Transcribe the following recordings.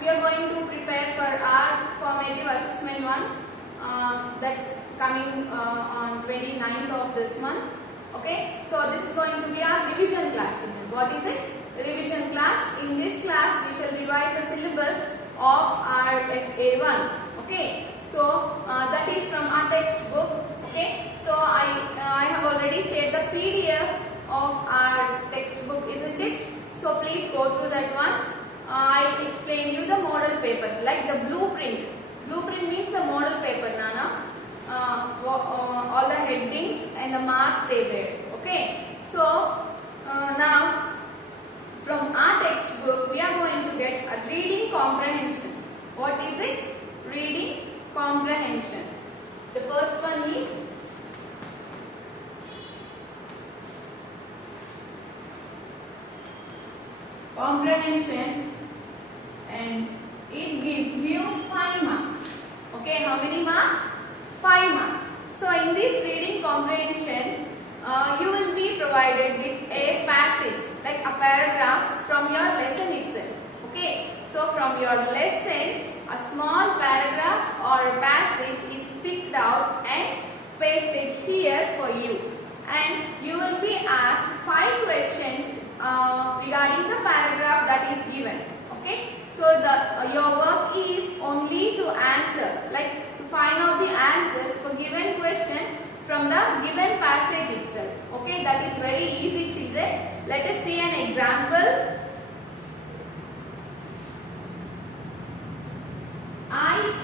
we are going to prepare for our formative assessment one. That's coming on 29th of this month. Okay, so this is going to be our revision class. What is it? Revision class. In this class, we shall revise the syllabus of our FA1. Okay, so that is from our textbook. Okay, so I have already shared the PDF of our textbook, isn't it? So please go through that once. I explain you the model paper, like the blueprint. Blueprint means the model paper, Nana. All the headings and the marks they bear. Okay, so now from our textbook we are going to get a reading comprehension. What is it? Reading comprehension. The first one is comprehension, and it gives you 5 marks. Okay, how many marks? 5 marks. So in this reading comprehension, you will be provided with a passage, like a paragraph from your lesson itself. Okay, so from your lesson, a small paragraph or a passage is picked out and pasted here for you. And you will be asked 5 questions regarding the paragraph that is given. Okay, so your work is only to answer, like to find out the answers for given question from the given passage itself. Okay, that is very easy, children. Let us see an example. I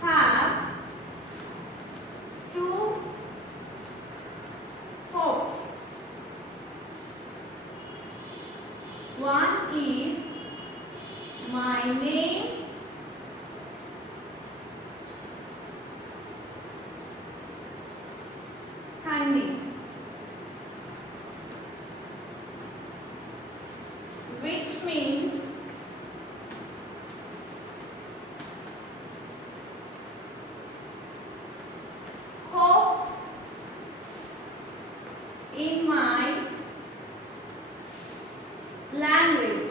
have 2 hopes. One is my name Kandi, which means hope in my language.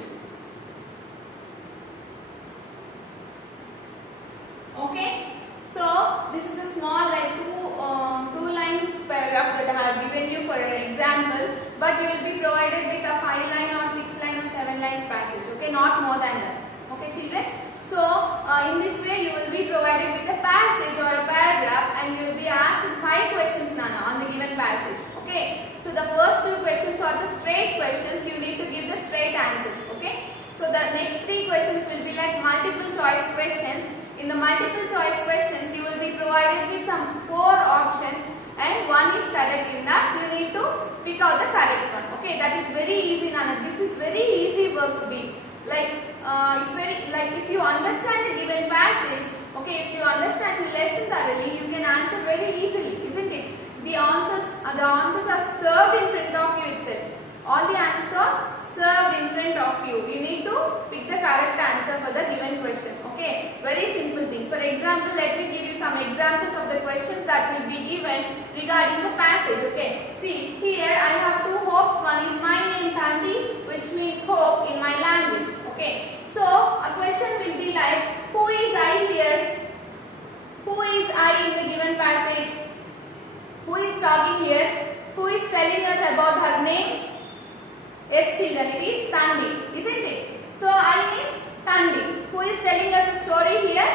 Okay, so this is a small, like two lines paragraph that I have given you for an example, but you will be provided with a 5-line or 6-line or 7 lines passage. Okay, not more than that. Okay, children. So in this way you will be provided with a passage or a paragraph, and you will be asked 5 questions, Nana, on the given passage. Okay, so the first 2 questions are the straight questions. You need to give the straight answers. Okay, so the next 3 questions will be like multiple choice questions. In the multiple choice questions, you will be provided with some 4 options, and one is correct. In that, you need to pick out the correct one. Okay, that is very easy, Nana. This is very easy work to be. Like it's very, like if you understand the given passage, okay, if you understand the lesson thoroughly, you can answer very easily, isn't it? The answers are served in front of you itself. All the answers are served in front of you. You need to pick the correct answer for the given question. Okay, very simple thing. For example, let me give you some examples of the questions that will be given regarding the passage. Okay, see here I have 2 hopes. One is my name Kandi, which means hope in my language. Okay, so a question will be like, who is I here? Who is I in the given passage? Who is talking here? Who is telling us about her name? Yes, children, it is Kandi, isn't it? So I means Kandi. Who is telling us a story here?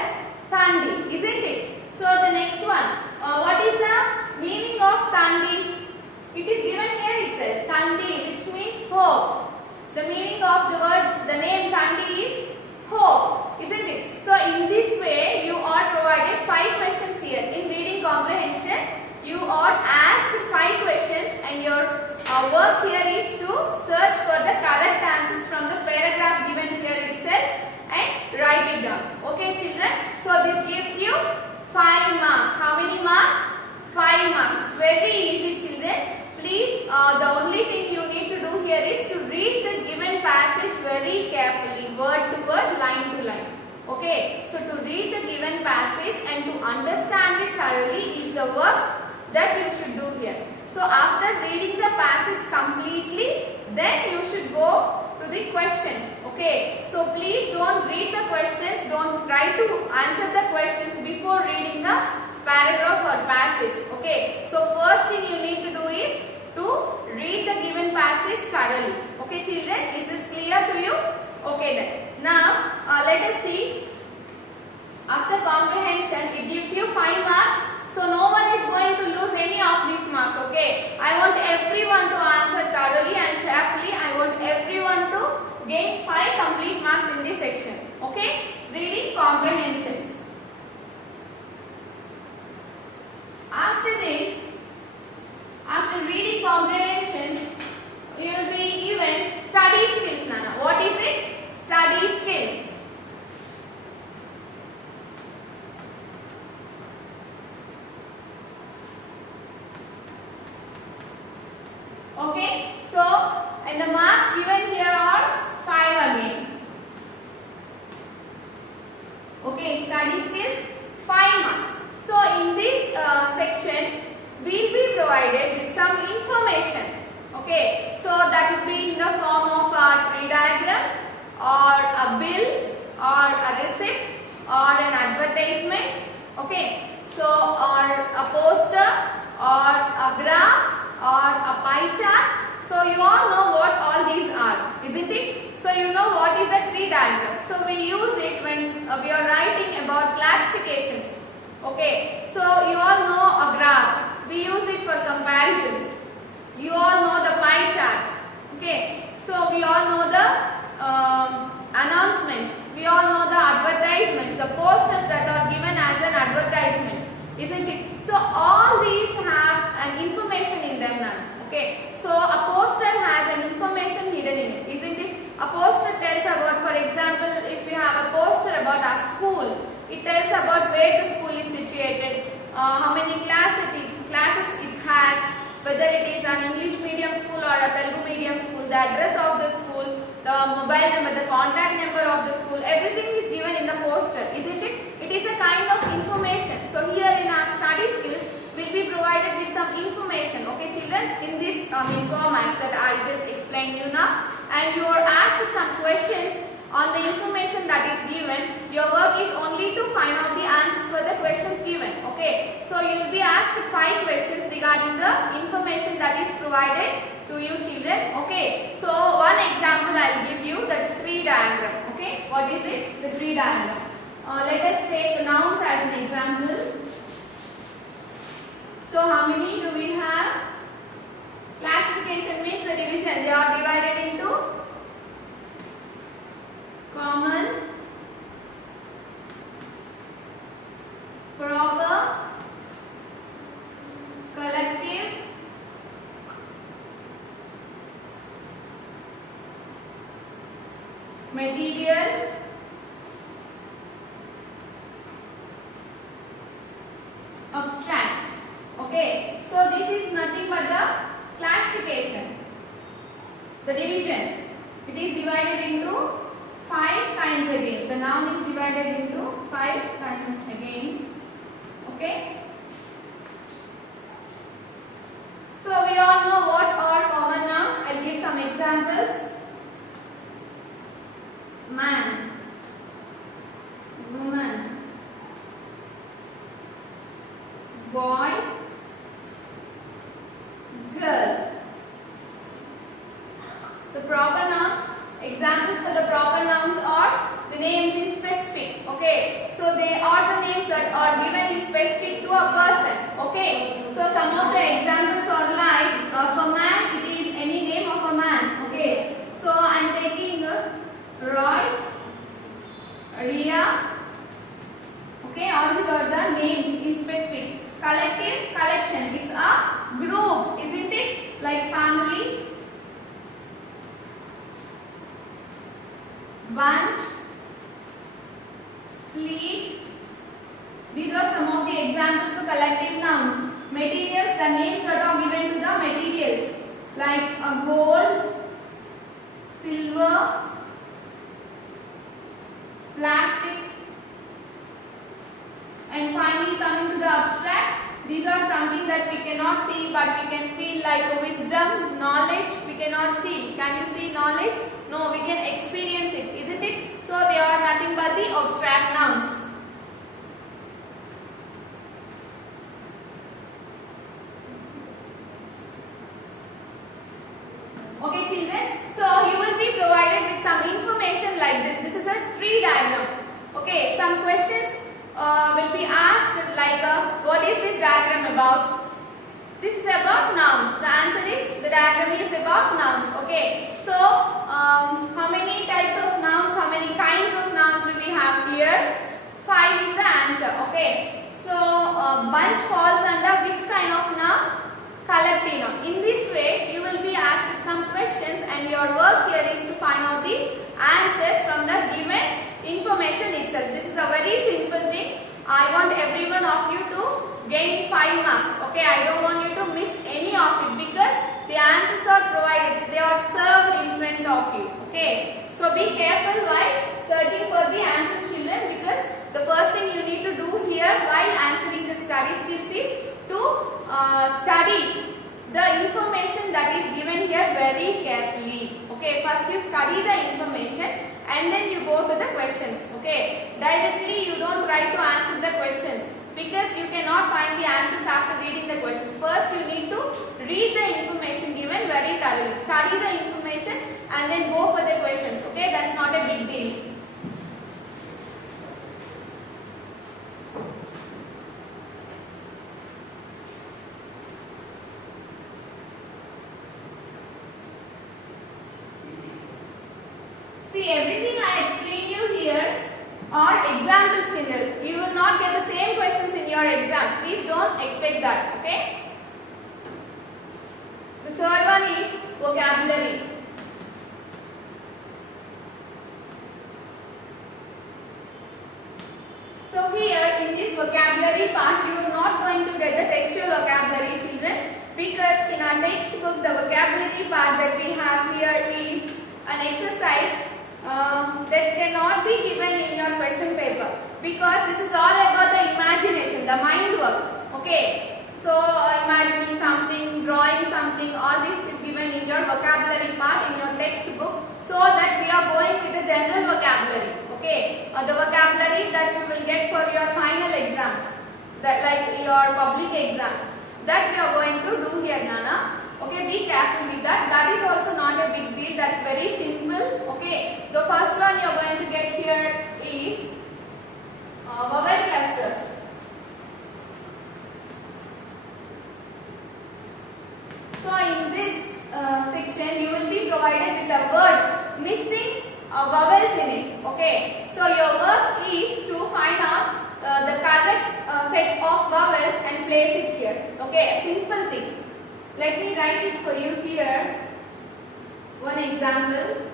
Kandi, isn't it? So the next one, what is the meaning of Kandi? It is given here itself, Kandi, which means hope. The meaning of the word, the name Kandi is hope, isn't it? So in this way, you are provided 5 questions here. In reading comprehension, you are asked 5 questions, and your work here is to search for the correct answers from the paragraph given here itself and write it down. Okay, children? So this gives you 5 marks. How many marks? 5 marks. It's very easy, children. Please, the only thing you need to do here is to read the given passage very carefully, word to word, line to line. Okay, so to read the given passage and to understand it thoroughly is the work that you should do here. So after reading the passage completely, then you should go to the questions. Okay. Okay, so please don't read the questions, don't try to answer the questions before reading the paragraph or passage. Okay, so first thing you need to do is to read the given passage thoroughly. Okay children, is this clear to you? Okay then. Now let us see. After comprehension, it gives you 5 marks. So no one is going to lose any of these marks. Okay, I want everyone to answer thoroughly and carefully. I want everyone to gain 5 complete marks in this section. Okay, reading comprehensions. After this, after reading comprehensions, you will be given study skills. Nana, what is it? Study skills. Okay, so and the marks given here are 5 again. Okay, study skills 5 marks. So in this section, we will be provided with some information. Okay, so that will be in the form of a tree diagram or a bill or a receipt or an advertisement. Okay, so or a poster or a graph or a pie chart. So you all know what all these are, isn't it? So you know what is a tree diagram. So we use it when we are writing about classifications. Okay, so you all know a graph. We use it for comparisons. You all know the pie charts. Okay, so we all know the announcements. We all know the advertisements, the posters that are given as an advertisement, isn't it? So all these have an information in them now. Okay, so a poster has an information hidden in it, isn't it? A poster tells about, for example, if we have a poster about our school, it tells about where the school is situated, how many classes it has, whether it is an English medium school or a Telugu medium school, the address of the school, the mobile number, the contact number of the school, everything is given in the poster, isn't it? It is a kind of information. So here in our study skills, will be provided with some information, okay children, in this formats that I just explained you now, and you are asked some questions on the information that is given. Your work is only to find out the answers for the questions given. Okay, so you will be asked 5 questions regarding the information that is provided to you children. Okay, so one example I will give you, the tree diagram. Okay, what is it? The tree diagram. Let us take nouns as an example. So how many do we have? Classification means the division. They are divided into common, proper, collective, material, abstract. Okay, so this is nothing but the classification, the division. It is divided into 5 times again. The noun is divided into 5 times again. Okay. So we all know what are common nouns. I'll give some examples. Man, woman, boy, girl. The proper nouns, examples for the proper nouns are the names in specific. Okay, so they are the names that are given in specific to a person. Okay, so some of the examples are like for man, it is any name of a man. Okay, so I am taking Roy, Ria. Okay, all these are the names in specific. Collective, collection is a group, isn't it? Like family, bunch, fleet. These are some of the examples for collective nouns. Materials, the names that are given to the materials, like gold, silver, plastic. And finally coming to the abstract, these are something that we cannot see but we can feel, like wisdom, knowledge. We cannot see. Can you see knowledge? No, we can experience it, isn't it? So they are nothing but the abstract nouns. Okay children, so you will be provided with some information like this. This is a tree diagram. Okay, some questions will be asked like what is this diagram about? This is about nouns. The answer is the diagram is about nouns. Okay, so how many types of nouns, how many kinds of nouns do we have here? 5 is the answer. Okay, so bunch falls under which kind of noun? Collective noun. In this way, you will be asked some questions and your work here is to find out the answers from the given information itself. This is a very simple thing. I want every one of you to gain 5 marks. Okay, I don't want you to miss any of it because the answers are provided. They are served in front of you. Okay, so be careful while searching for the answers children, because the first thing you need to do here while answering the study skills is to study the information that is given here very carefully. Okay, first you study the information and then you go to the questions. Okay, directly you don't try to answer the questions because you cannot find the answers after reading the questions. First you need to read the information given very thoroughly, study the information and then go for the questions. Okay, that's not a big deal. See, everything I explained you here are examples children. You will not get the same questions in your exam. Please don't expect that. Okay. The third one is vocabulary. So here in this vocabulary part, you are not going to get the textual vocabulary children, because in our textbook the vocabulary part that we have here is an exercise that cannot be given in your question paper, because this is all about the imagination, the mind work. Okay, so imagining something, drawing something, all this is given in your vocabulary part in your textbook, so that we are going with the general vocabulary. Okay, the vocabulary that you will get for your final exams, that like your public exams, that we are going to do here, Nana. Okay, be careful with that. That is also not a big deal. That's very simple. Okay, the first one you are going to get here is vowel clusters. So in this section, you will be provided with a word missing vowels in it. Okay, so your work is to find out the correct set of vowels and place it here. Okay, a simple thing. Let me write it for you here. One example.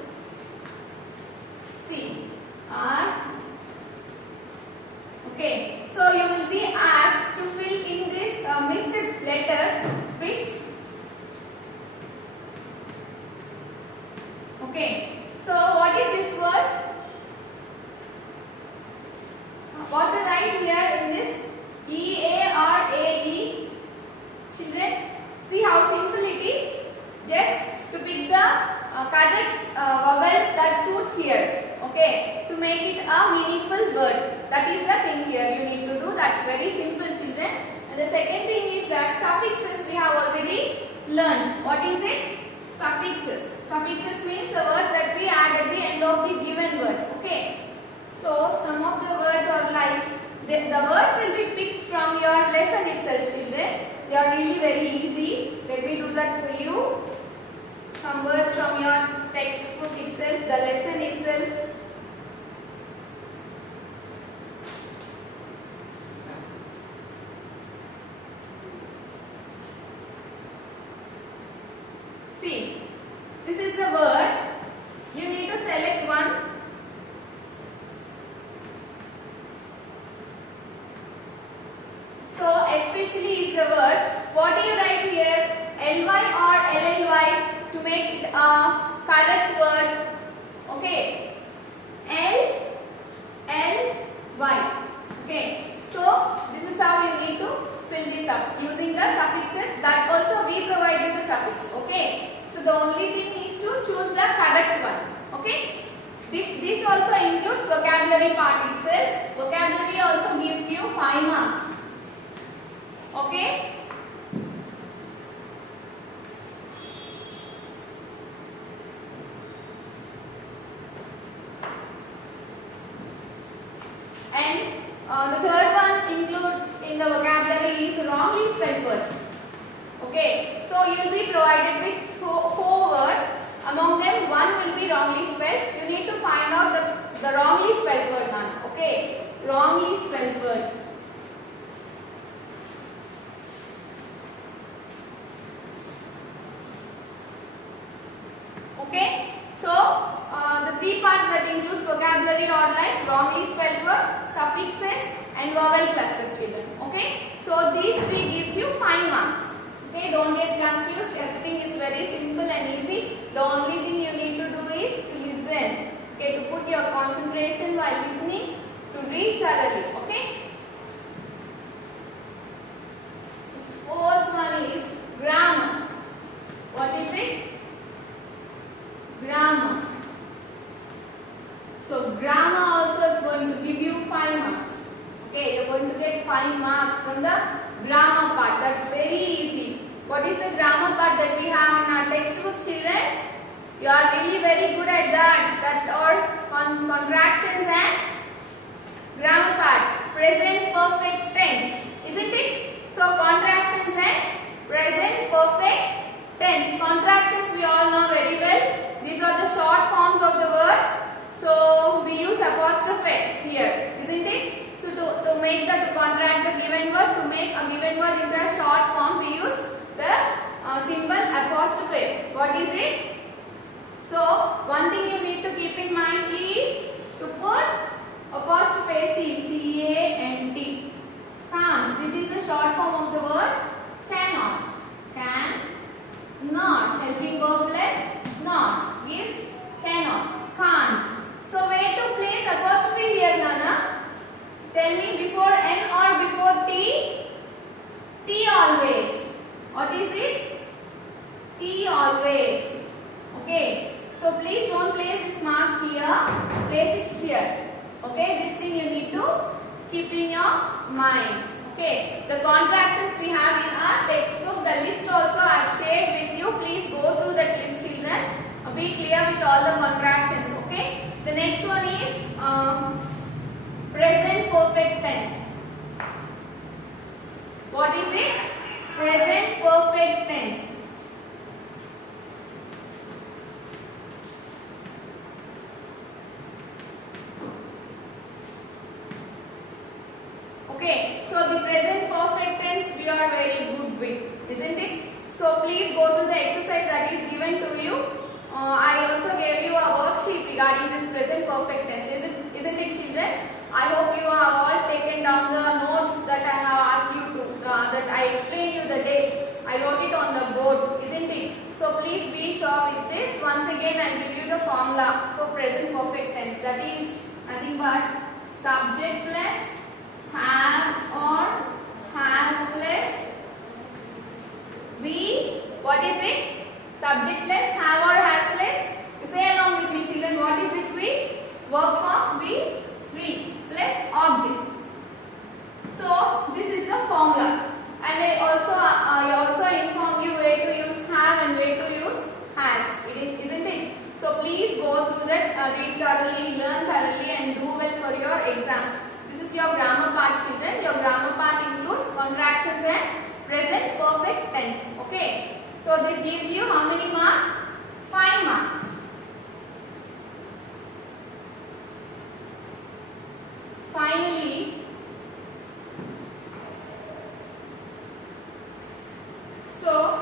C, R. Okay, so you will be asked to fill in this missed letters with. Okay, so what is this word? What to write here in this? E-A-R-A-E. Children, see how simple it is. Just to pick the correct vowels that suit here. Okay, to make it a meaningful word. That is the thing here you need to do. That's very simple children. And the second thing is that suffixes we have already learned. What is it? Suffixes. Suffixes means the words that we add at the end of the given word. Okay. So some of the words are like, the words will be picked from your lesson itself children. They are really very easy. Let me do that for you. Some words from your textbook itself, the lesson itself. See, this is the word. You need to select one. So, especially is the word. What do you write here? Ly or lly to make it a correct word. Okay. Ly. Okay. So, this is how you need to fill this up using the suffixes. That also we provide you the suffix. Okay. So, the only thing is to choose the correct one. Okay. This also includes vocabulary part itself. Vocabulary also gives you 5 marks. Okay. And the third one includes in the vocabulary is wrongly spelled words. Okay, so you will be provided with four words. Among them, one will be wrongly spelled. You need to find out the wrongly spelled word now. Okay, wrongly spelled words. Okay, so the three parts that includes vocabulary are like wrongly spelled words, suffixes, and vowel clusters, children. Okay, so these three gives you 5 marks. Okay, don't get confused. Everything is very simple and easy. The only thing you need to do is to listen. Okay, to put your concentration while listening, to read thoroughly. Okay. Fourth one is grammar. What is it? Grammar. So grammar also is going to give you 5 marks. Okay, you are going to get 5 marks from the grammar part. That's very easy. What is the grammar part that we have in our textbooks, children? You are really very good at that. That are contractions and grammar part. Present perfect tense, isn't it? So contractions and present perfect tense. Contractions we all know very well. These are the short forms of the words. So we use apostrophe here, isn't it? So to contract the given word, to make a given word into a short form, we use the symbol apostrophe. What is it? So one thing you need to keep in mind is to put apostrophe C-A-N-T. Can't. This is the short form of the word cannot. Can, not. Helping verb plus not gives cannot. Can't. So where to place apostrophe here, Nana? Tell me, before N or before T? T always. What is it? T always. Okay. So please don't place this mark here. Place it here. Okay. This thing you need to keep in your mind. Okay. The contractions we have in our textbook. The list also I have shared with you. Please go through that list, children. Be clear with all the contractions. Okay. The next one is present perfect tense. What is it? Present perfect tense. Okay, so the present perfect tense we are very good with, isn't it? So please go through the exercise that is given to you. I also gave you a worksheet regarding this present perfect tense, isn't it, children? I hope you have all taken down the notes that I have asked you to, that I explained you the day. I wrote it on the board, isn't it? So please be sure with this. Once again, I will give you the formula for present perfect tense. That is nothing but subject plus have or has plus be. What is it? Subject plus have or has plus. You say along with me, children. What is it? We verb form be plus object. So this is the formula, and I also inform you where to use have and where to use has. Isn't it? So please go through that, read thoroughly, learn thoroughly, and do well for your exams. This is your grammar part, children. Your grammar part includes contractions and present perfect tense. Okay. So this gives you how many marks? 5 marks. Finally, so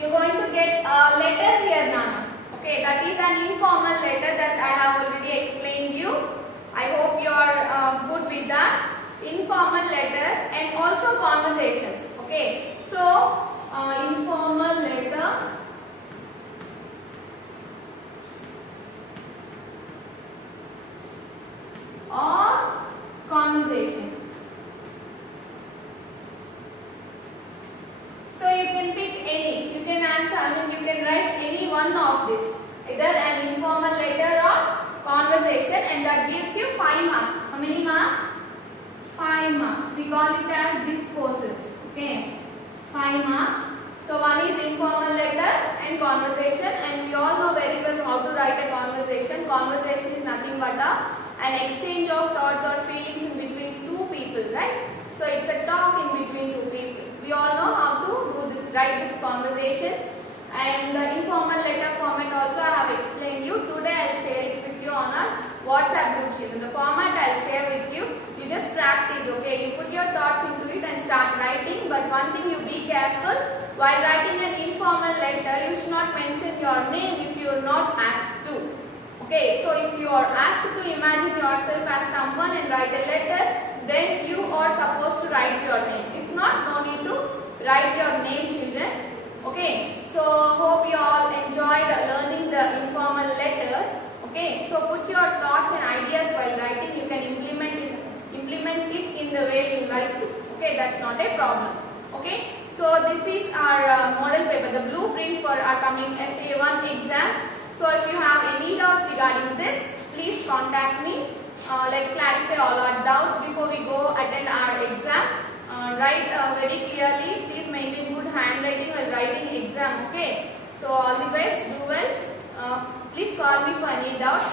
you're going to get a letter here now. Okay, that is an informal letter that I have already explained you. I hope you are good with that. Informal letter and also conversations. Okay, so informal letter or conversation. So you can pick any. You can answer. You can write any one of this. Either an informal letter or we call it as these courses. Okay, 5 marks. So one is informal letter and conversation, and we all know very well how to write a conversation. Conversation is nothing but an exchange of thoughts or feelings in between two people, right? So it's a talk in between two people. We all know how to do this, write these conversations. And the informal letter format also I have explained you. Today I will share it with you on our WhatsApp group channel. The format I will share with you. You just practice, okay? You put your thoughts into it and start writing. But one thing, you be careful. While writing an informal letter, you should not mention your name if you are not asked to. Okay, so if you are asked to imagine yourself as someone and write a letter, then you are supposed to write your name. If not, no need to write your name, children. Okay, so hope you all enjoyed learning the informal letters. Okay, so put your thoughts and ideas while writing. You can implement it in the way you like to. Okay, that's not a problem. Okay, so this is our model paper, the blueprint for our coming FA1 exam. So if you have any doubts regarding this, please contact me. Let's clarify all our doubts before we go attend our exam. Write very clearly. Please maintain good handwriting while writing exam. Okay. So all the best. Do well. Please call me for any doubts.